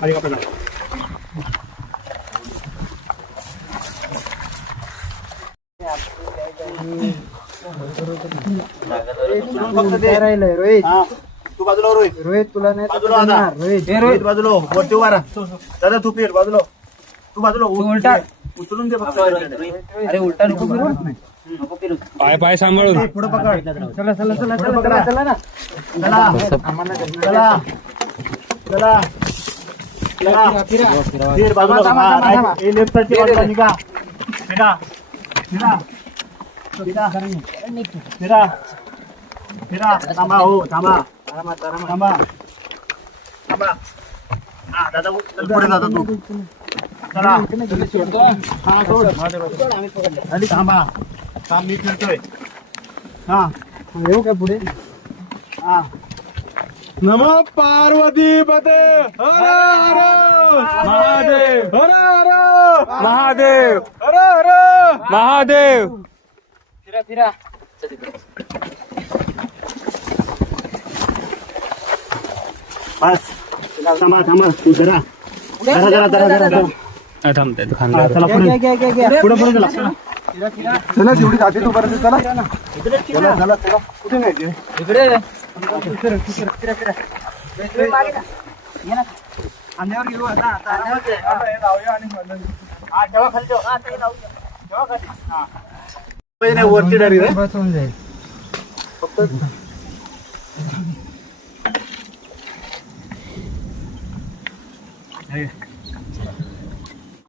खाली कपडा राहिलंय रोहित. तू बाजूला रोहित रोहित तुला नाही बाजूला आता. रोहित रोहित बाजूला. वरती उभा राहा दादा तू फिर बाजूला. तू बाजूला. उलटा. उचलून दे फक्त. अरे उलटा नको फिरू पाय पाय सांभाळून. पुढे पकड. चला चला चला चला पकडा. चला ना. चला. चला. चला. चला. फिरा फिर बाजूला थांबा, हा, थांबा. थांबा. लेफ्ट साईडची बाजूला निघा. फिरा फिरा फिरा फिरा फिरा थांबा हो थांबा. थांबा. थांबा. हा दादा चल पुढे जातो तू. चला थांबा. थांब मी फिरतोय हा. येऊ का पुढे? हा. नम पार्वती पते. हर हर. महादेव. हर हर. महादेव. हर हर. महादेव. फिरा फिरा. बस. थांबा थांबा. तू जरा जरा जरा जरा जरा. जरा थांबते चला पुढे. घ्या घ्या घ्या पुढे पुढे चला. चला जेवढी जाते तू परत चला चला चला चला. कुठे नाही इकडे. आता. हा, ठेवा खाली ठेवा. खाली. हा. नाही, वरती रे